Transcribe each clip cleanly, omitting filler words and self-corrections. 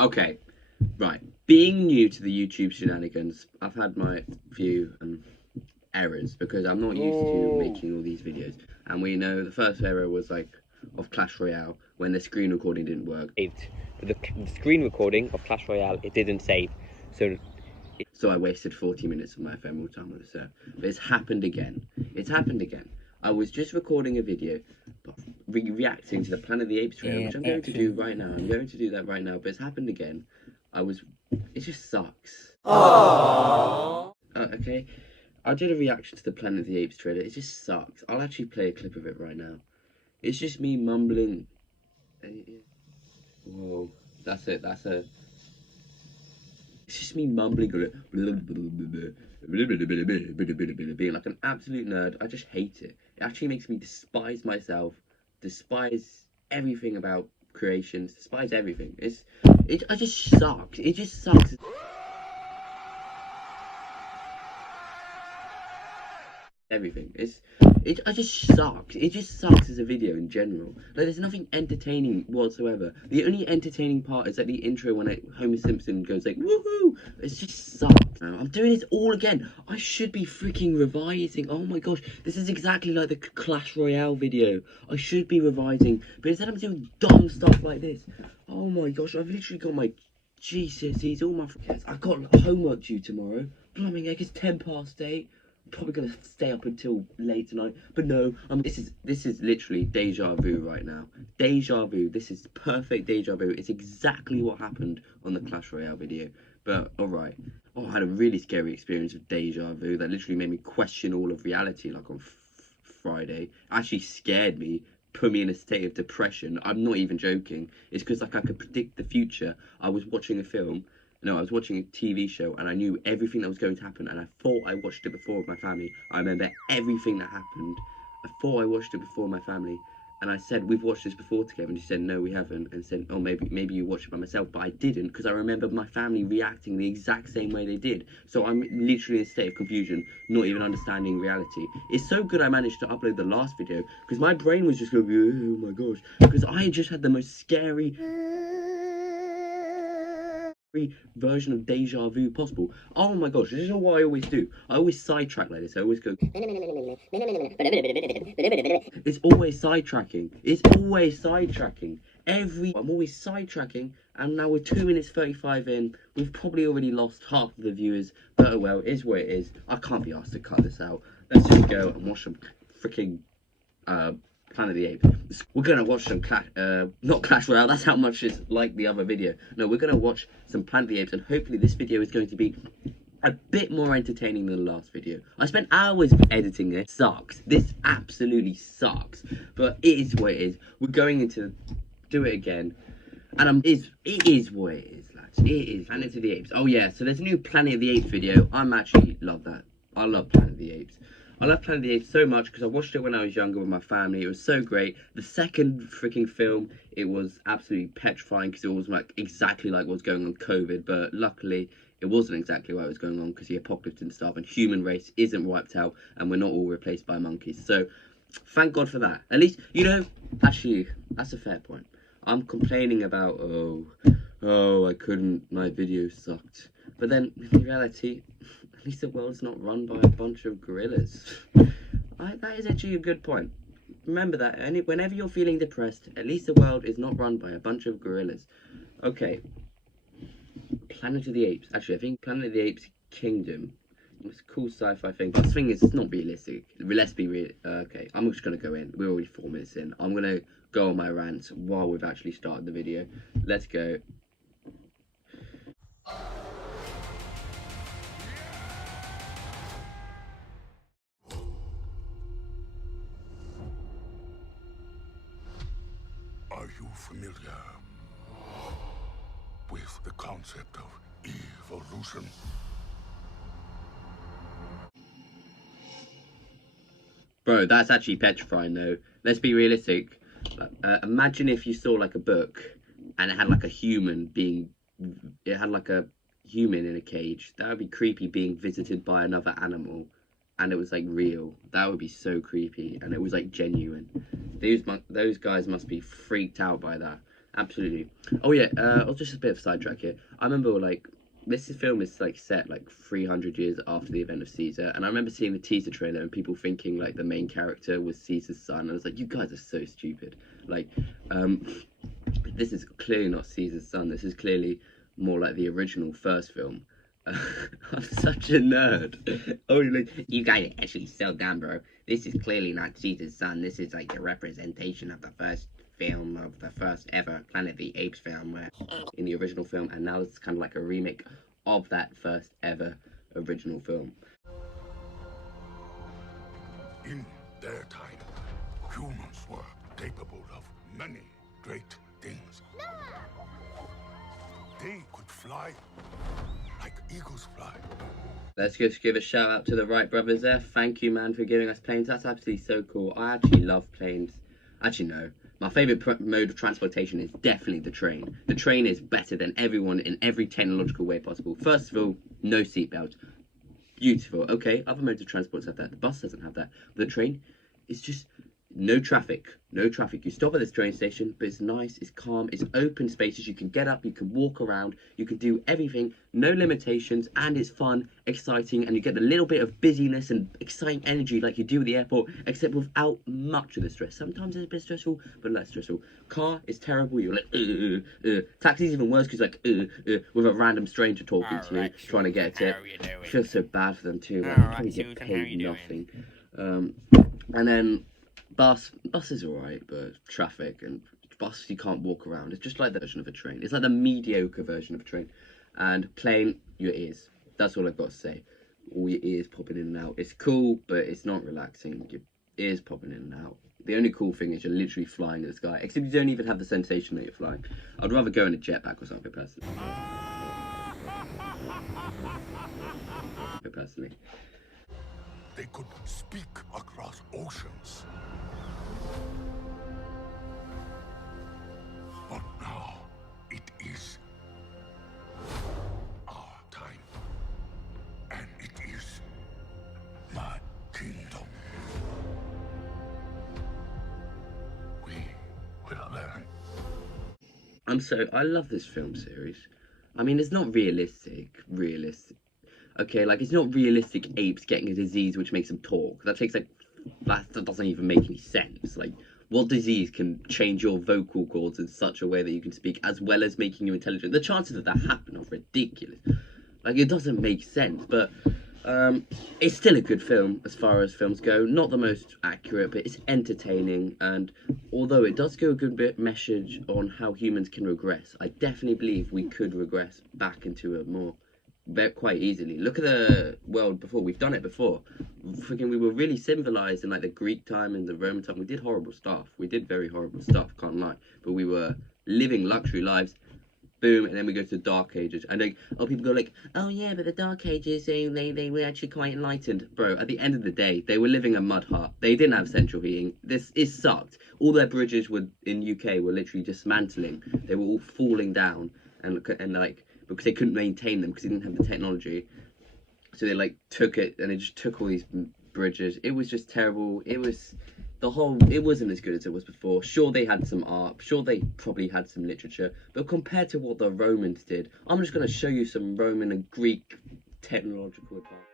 Okay, right. Being new to the YouTube shenanigans, I've had my few errors because I'm not used to making all these videos. And we know the first error was like of Clash Royale when the screen recording didn't work. The screen recording of Clash Royale, it didn't save. So I wasted 40 minutes of my ephemeral time on the server. But it's happened again. It's happened again. I was just recording a video reacting to the Planet of the Apes trailer, which I'm going to do right now. I'm going to do that right now, but it's happened again. It just sucks. Aww. Okay, I did a reaction to the Planet of the Apes trailer. It just sucks. I'll actually play a clip of it right now. It's just me mumbling. Whoa, that's it. It's just me mumbling, being like an absolute nerd. I just hate it. It actually makes me despise myself, despise everything about creations, despise everything. It just sucks. It just sucks. Everything. It just sucks. It just sucks as a video in general. Like there's nothing entertaining whatsoever. The only entertaining part is at the intro when Homer Simpson goes like woohoo. It just sucks. Now, I'm doing this all again. I should be freaking revising. Oh my gosh, this is exactly like the Clash Royale video. I should be revising, but instead I'm doing dumb stuff like this. Oh my gosh, I've literally got my GCSEs, all my friends. I've got homework due tomorrow. Blimey heck, it's 8:10. Probably gonna stay up until late tonight, but no, this is literally deja vu right now. Deja vu. This is perfect deja vu. It's exactly what happened on the Clash Royale video. But alright. Oh, I had a really scary experience of deja vu that literally made me question all of reality, like on Friday. Actually scared me, put me in a state of depression. I'm not even joking. It's because like I could predict the future. I was watching a film. No, I was watching a TV show and I knew everything that was going to happen, and I thought I watched it before with my family. I remember everything that happened. I thought I watched it before with my family, and I said, we've watched this before together, and she said, no, we haven't, and said, oh, maybe you watched it by myself, but I didn't, because I remember my family reacting the exact same way they did. So I'm literally in a state of confusion, not even understanding reality. It's so good I managed to upload the last video, because my brain was just going, oh my gosh, because I just had the most scary version of deja vu possible. Oh my gosh, this is what I always do. I always sidetrack like this. I always go. It's always sidetracking. It's always sidetracking. I'm always sidetracking, and now we're 2 minutes 35 in. We've probably already lost half of the viewers, but oh well, it is what it is. I can't be asked to cut this out. Let's just go and watch some freaking Planet of the Apes. We're gonna watch some not Clash Royale, that's how much it's like the other video. No, we're gonna watch some Planet of the Apes, and hopefully this video is going to be a bit more entertaining than the last video. I spent hours editing this. Sucks. This absolutely sucks. But it is what it is. We're going to do it again. And it is what it is, lads. It is Planet of the Apes. Oh yeah, so there's a new Planet of the Apes video. I'm actually love that. I love Planet of the Apes. I love Planet of the Apes so much because I watched it when I was younger with my family. It was so great. The second freaking film, it was absolutely petrifying because it was like exactly like what's going on with COVID. But luckily, it wasn't exactly what was going on because the apocalypse and stuff, and human race isn't wiped out, and we're not all replaced by monkeys. So thank God for that. At least, you know, actually, that's a fair point. I'm complaining about, oh, I couldn't, my video sucked. But then, in reality, at least the world's not run by a bunch of gorillas. That is actually a good point. Remember that, whenever you're feeling depressed, at least the world is not run by a bunch of gorillas. Okay. Planet of the Apes. Actually, I think Planet of the Apes Kingdom. It's a cool sci-fi thing. But the thing is, it's not realistic. Let's be real. Okay, I'm just going to go in. We're already 4 minutes in. I'm going to go on my rant while we've actually started the video. Let's go. Are you familiar with the concept of evolution? Bro, that's actually petrifying though. Let's be realistic. Imagine if you saw like a book and it had like a human in a cage. That would be creepy, being visited by another animal, and it was like real. That would be so creepy, and it was like genuine. Those guys must be freaked out by that. Absolutely. Oh yeah, just a bit of sidetrack here. I remember like film is like set like 300 years after the event of Caesar, and I remember seeing the teaser trailer and people thinking like the main character was Caesar's son. And I was like, you guys are so stupid. Like, this is clearly not Caesar's son. This is clearly more like the original first film. I'm such a nerd. Oh, like, you guys are actually so dumb, bro. This is clearly not Caesar's son. This is like the representation of the first film, of the first ever Planet of the Apes film, where in the original film, and now it's kind of like a remake of that first ever original film. In their time, humans were capable of many great things. They could fly like eagles fly. Let's just give a shout out to the Wright brothers there. Thank you, man, for giving us planes. That's absolutely so cool. I actually love planes. Actually, no. My favourite mode of transportation is definitely the train. The train is better than everyone in every technological way possible. First of all, no seatbelt. Beautiful. Okay, other modes of transport have that. The bus doesn't have that. But the train is just no traffic. No traffic. You stop at this train station, but it's nice, it's calm, it's open spaces. You can get up, you can walk around, you can do everything. No limitations, and it's fun, exciting, and you get a little bit of busyness and exciting energy like you do at the airport, except without much of the stress. Sometimes it's a bit stressful, but less stressful. Car is terrible. You're like, Taxi's even worse because with a random stranger talking to you, trying to get a tip. I feel so bad for them too. Like, they probably get paid nothing. And then bus is alright, but traffic and bus, you can't walk around. It's just like the version of a train. It's like the mediocre version of a train. And plane, your ears. That's all I've got to say. All your ears popping in and out. It's cool, but it's not relaxing. Your ears popping in and out. The only cool thing is you're literally flying in the sky, except you don't even have the sensation that you're flying. I'd rather go in a jetpack or something, personally. They could speak across oceans. But now it is our time. And it is my kingdom. We will learn. I love this film series. I mean, it's not realistic. Okay, like, it's not realistic apes getting a disease which makes them talk. That doesn't even make any sense. Like, what disease can change your vocal cords in such a way that you can speak, as well as making you intelligent? The chances of that happening are ridiculous. Like, it doesn't make sense, but it's still a good film as far as films go. Not the most accurate, but it's entertaining, and although it does go a good bit message on how humans can regress, I definitely believe we could regress back into a more quite easily. Look at the world before. We've done it before. Freaking, we were really civilized in like the Greek time and the Roman time. We did horrible stuff. We did very horrible stuff, can't lie. But we were living luxury lives. Boom, and then we go to the Dark Ages. And like, people go like, oh yeah, but the Dark Ages, they were actually quite enlightened. Bro, at the end of the day, they were living a mud hut. They didn't have central heating. It sucked. All their bridges were in UK were literally dismantling. They were all falling down, and like, because they couldn't maintain them because they didn't have the technology. So they like took it, and they just took all these bridges. It was just terrible. It wasn't as good as it was before. Sure, they had some art. Sure, they probably had some literature. But compared to what the Romans did, I'm just going to show you some Roman and Greek technological advances.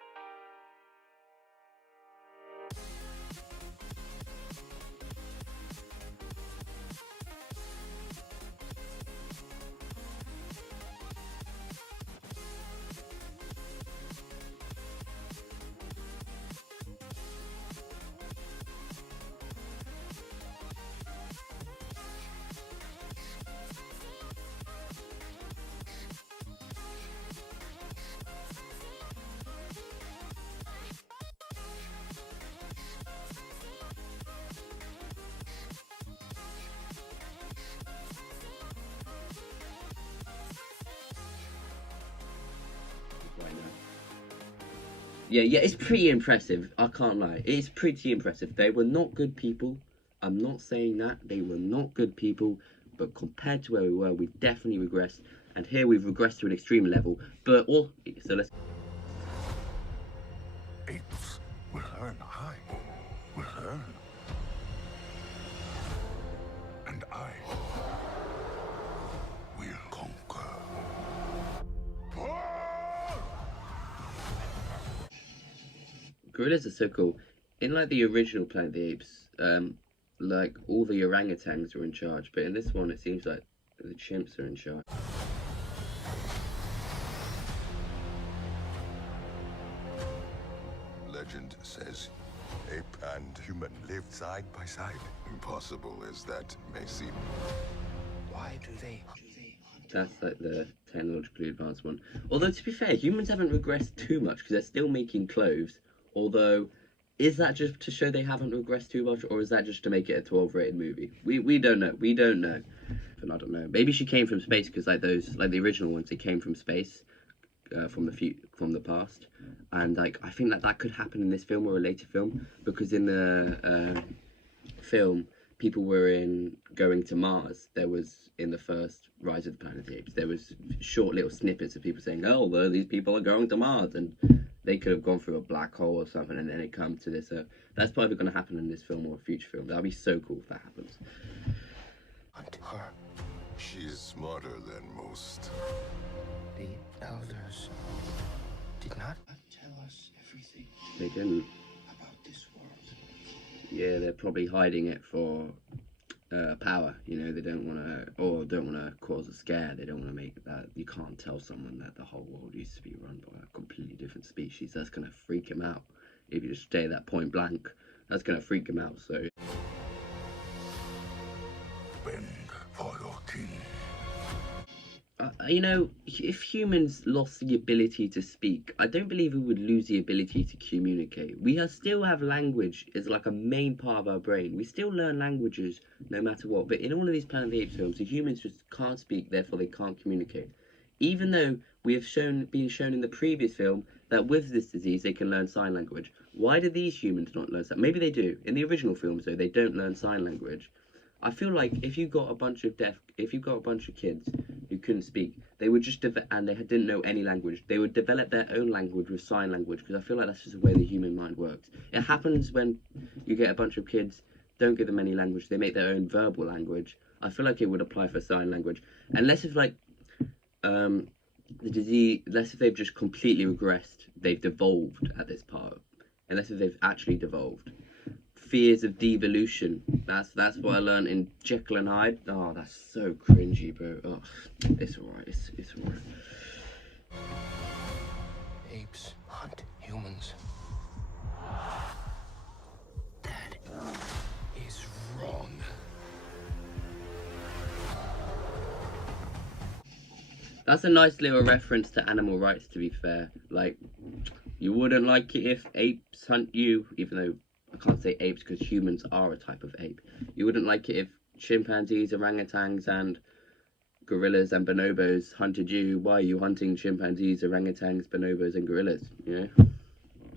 Yeah, it's pretty impressive. I can't lie. It's pretty impressive. They were not good people. I'm not saying that. They were not good people. But compared to where we were, we've definitely regressed. And here we've regressed to an extreme level. So let's... Apes will learn. I will learn. And I Gorillas are so cool. In like the original Planet of the Apes, like all the orangutans were in charge, but in this one it seems like the chimps are in charge. Legend says ape and human lived side by side. Impossible as that may seem. Why do they? That's like the technologically advanced one. Although to be fair, humans haven't regressed too much because they're still making clothes. Although, is that just to show they haven't regressed too much, or is that just to make it a 12-rated movie? We don't know. We don't know. And I don't know. Maybe she came from space because like the original ones, they came from space, from the past, and like I think that could happen in this film or a later film, because in the film people were going to Mars. There was, in the first Rise of the Planet of the Apes, there was short little snippets of people saying, oh well, these people are going to Mars, and they could have gone through a black hole or something, and then it comes to this. That's probably going to happen in this film or a future film. That'd be so cool if that happens. Hunt her. She's smarter than most. The elders did not tell us everything They didn't. about this world. Yeah, they're probably hiding it for power. You know, they don't want to cause a scare. They don't want to make that. You can't tell someone that the whole world used to be run by a completely different species. That's gonna freak him out. If you just stay that point blank, that's gonna freak him out. So. Bend for your king. You know, if humans lost the ability to speak, I don't believe we would lose the ability to communicate. We still have language as like a main part of our brain. We still learn languages no matter what. But in all of these Planet of the Apes films, the humans just can't speak, therefore they can't communicate. Even though we have been shown in the previous film that with this disease they can learn sign language. Why do these humans not learn that? Maybe they do. In the original films though, they don't learn sign language. I feel like if you got a bunch of kids who couldn't speak, they would just and they didn't know any language, they would develop their own language with sign language, because I feel like that's just the way the human mind works. It happens when you get a bunch of kids, don't give them any language, they make their own verbal language. I feel like it would apply for sign language, unless if like the disease, unless if they've just completely regressed, they've devolved at this part, unless if they've actually devolved. Fears of devolution. That's what I learned in Jekyll and Hyde. Oh, that's so cringy, bro. Oh, it's alright. It's alright. apes hunt humans. That is wrong. That's a nice little reference to animal rights, to be fair. Like, you wouldn't like it if apes hunt you, even though I can't say apes because humans are a type of ape. You wouldn't like it if chimpanzees, orangutans, and gorillas and bonobos hunted you. Why are you hunting chimpanzees, orangutans, bonobos, and gorillas? You know,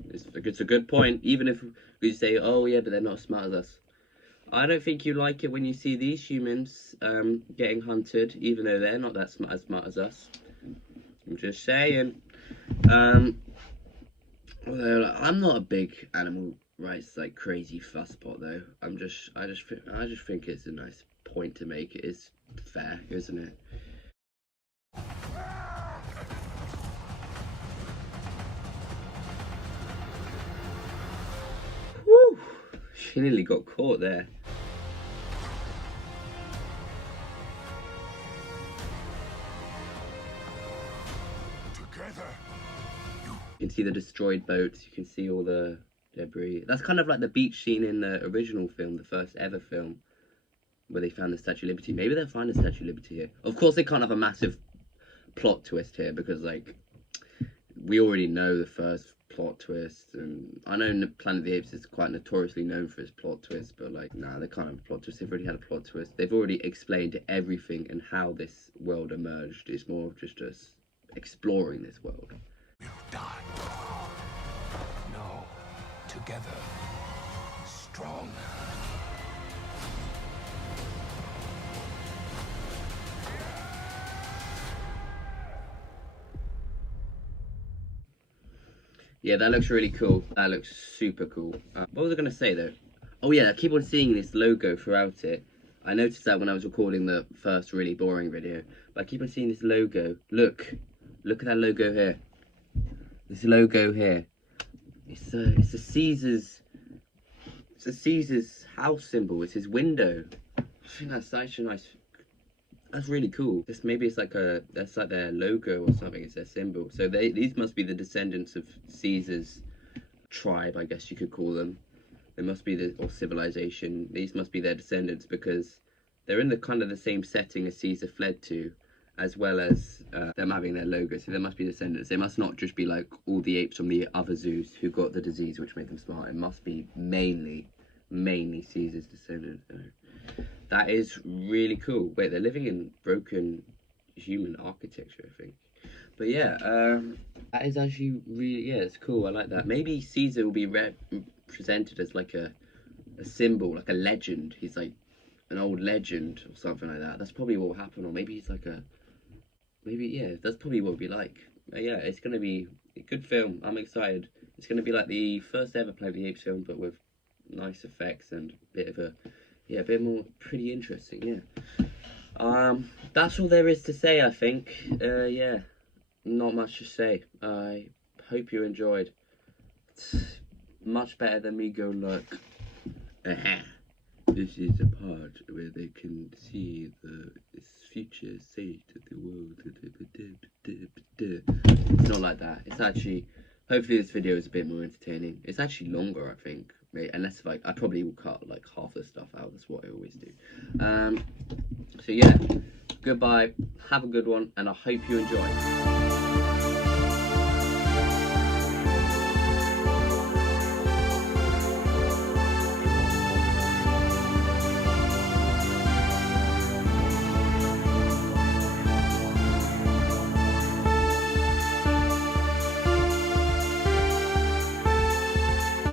it's a good point. Even if you say, oh yeah, but they're not as smart as us. I don't think you like it when you see these humans getting hunted, even though they're not that smart as us. I'm just saying. Although I'm not a big animal rights like crazy fusspot though. I just think it's a nice point to make. It is fair, isn't it? Woo! She nearly got caught there. Together. You can see the destroyed boats. You can see all the debris. That's kind of like the beach scene in the original film, the first ever film, where they found the Statue of Liberty. Maybe they'll find the Statue of Liberty here. Of course, they can't have a massive plot twist here because, like, we already know the first plot twist. And I know Planet of the Apes is quite notoriously known for its plot twist, but, like, nah, they can't have a plot twist. They've already had a plot twist. They've already explained everything and how this world emerged. It's more of just us exploring this world. We'll die. No. Together. Strong. Yeah, that looks really cool. That looks super cool. What was I going to say though? Oh yeah, I keep on seeing this logo throughout it. I noticed that when I was recording the first really boring video. But I keep on seeing this logo. Look at that logo here. This logo here. It's a Caesar's. It's a Caesar's house symbol. It's his window. I think that's actually nice. That's really cool. Maybe it's like that's like their logo or something. It's their symbol. So these must be the descendants of Caesar's tribe, I guess you could call them. They must be or civilization. These must be their descendants because they're in the kind of the same setting as Caesar fled to, as well as them having their logo. So they must be descendants. They must not just be like all the apes from the other zoos who got the disease which made them smart. It must be mainly Caesar's descendants. That is really cool. Wait, they're living in broken human architecture, I think. But yeah, that is actually really, yeah, it's cool. I like that. Maybe Caesar will be represented as like a symbol, like a legend. He's like an old legend or something like that. That's probably what will happen. Or maybe he's like yeah, that's probably what it'll be like. Yeah, it's going to be a good film. I'm excited. It's going to be like the first ever Planet of the Apes film, but with nice effects and a bit of a, yeah, a bit more pretty interesting, yeah. That's all there is to say, I think. Yeah, not much to say. I hope you enjoyed. It's much better than me go look. This is a part where they can see the future state of the world. It's not like that. It's actually, hopefully this video is a bit more entertaining. It's actually longer, I think. Unless like I probably will cut like half the stuff out. That's what I always do. So yeah, goodbye, have a good one, and I hope you enjoy.